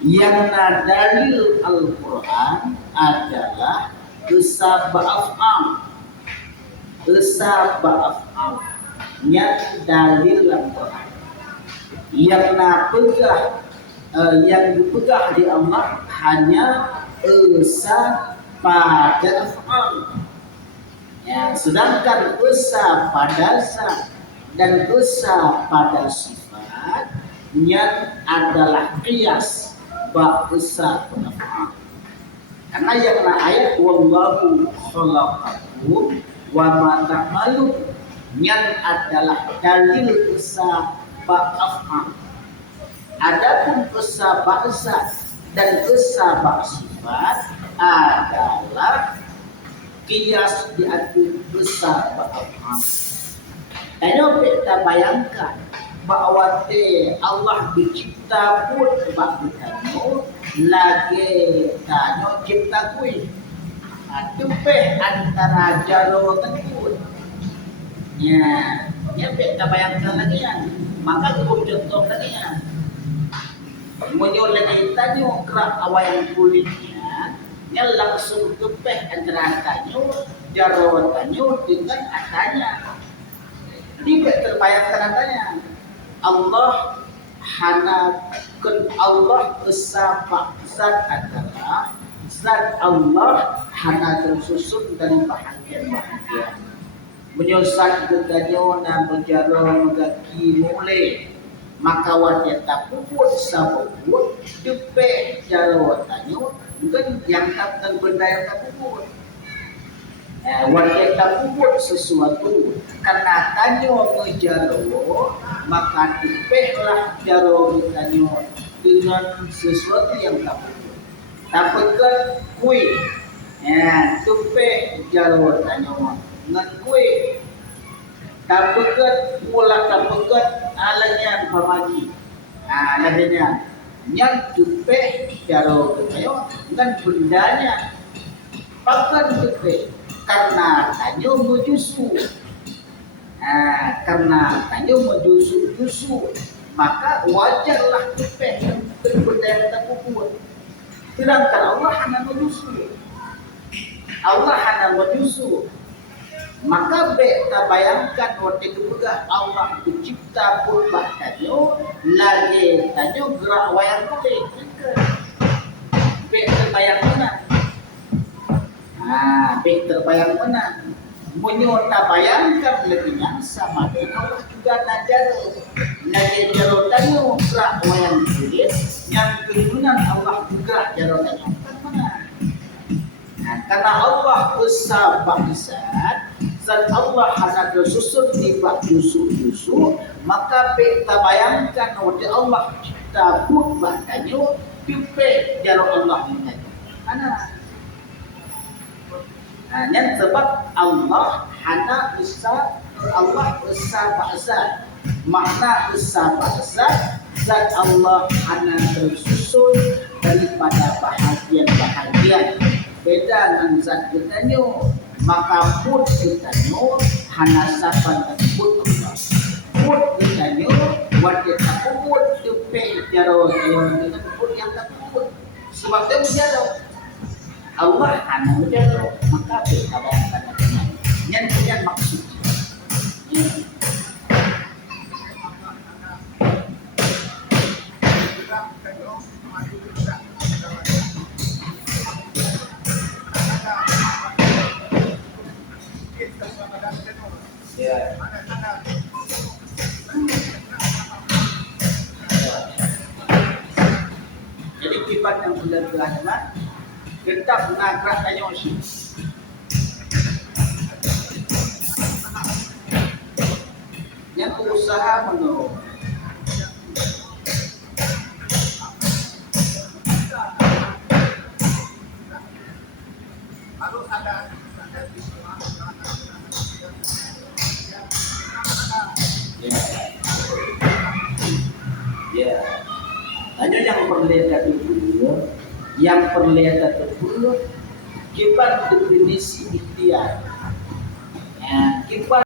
yang dalil Al-Quran adalah kesabafam kesabafam yang dalil Al-Quran. Yang nak pegah uh, yang dipegang di Allah hanya esa pada afal ya, sedangkan esa pada zat dan esa pada sifat yang adalah kias kunafah. Karena yang na ayat wallahu khalaqakum wa ma ta'malun yang adalah dalil usa ba'afah. Adapun usa ba'sa dan usa ba'sifat adalah kias di atas usa ba'afah. Ayo kita bayangkan bahawa Allah dicipta pun sebab kamu lagi tanya cipta kui. Tupeh antara jaro tekun. Ya, ya kita bayangkan lagi ya. Maka aku contoh lagi ya. Menyo lagi tanya kerak awal kulitnya. Ya langsung tupeh antara tanya jaro tanya dengan atanya. Tidak terbayangkan atanya. Allah hana kun Allah esapa zat adalah zat Allah hana tersusun dari bahagian-bahagian. Menyusat geganyo dan menjaro megaki mulai maka wajah tak puput sabut depe jaro tanyo mungkin yang tak benda yang tak puput eh, wajah tak puput sesuatu karena tanyo ngejaro maka dipehlah jaro tanyo dengan sesuatu yang tak puput dapatkan kui ya tupe jaro tanyo dengan kui dapatkan pula dapatkan alanya pamagi ah alanya yang tupe jaro tanyo dengan bendanya pakan tupe karena tanyo mujusu Ah, karena tanyo mujusu-jusu maka wajarlah tupeh yang berbeda tak puput sedangkan Allah hanya mujusu Allah hanya mujusu maka beta bayangkan waktu juga Allah mencipta purba tanyo lagi tanyo gerak wayang kulit. Beta bayang mana ah beta bayang mana menyota bayangkan lebihnya sama. Dengan Allah juga najar najar jarotannya gerak wayang kulit yang kemudian Allah juga jarotannya nah, karena Allah besar bangsa dan Allah hanya tersusun di bak yusu-yusu maka kita bayangkan waktu Allah cipta pun bahkannya pipe jaro Allah ini anak hanya sebab Allah hana besar Allah besar bahasa makna besar bahasa zat Allah hana tersusun daripada bahagian-bahagian. Beda dengan zat kita maka put kita hana sapan dan put Allah. Put kita nyo wajib tak put tupe jaro dengan put yang tak put sebab dia jaro Allah hanya maka kita bayangkan yang punya maksud. Ya. Jadi kipat yang sudah berakhir Getap nagrak tanya si. Yang usaha menurut. Ya. Hanya yang perlihatkan itu yang perlihatkan tersebut kita definisi ikhtiar. Ya,